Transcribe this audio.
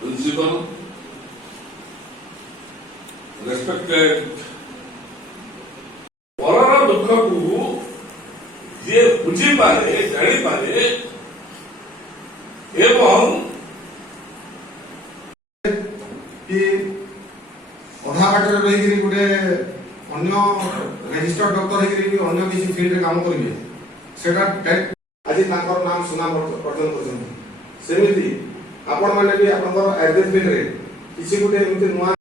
principal, respected ପରର ଦୁଃଖକୁ ଯିଏ ବୁଝିପାରେ ଜାଣିପାରେ ଏବଂ ଅଧା ବାଟରେ ରହିକିରି ଗୋଟେ ଅନ୍ୟ ରେଜିଷ୍ଟର୍ଡ ଡକ୍ଟର ହେଇକିରି ବି ଅନ୍ୟ କିଛି ଫିଲ୍ଡରେ କାମ କରିବେ ସେଟା ଆଜି ତାଙ୍କର ନାମ ସୁନାମ ଅର୍ଜନ କରିଛନ୍ତି। ସେମିତି ଆପଣମାନେ ବି ଆପଣଙ୍କର ଆଡ୍ରେସ୍ ଫିଲ୍ଡରେ କିଛି ଗୋଟେ ଏମିତି ନୂଆ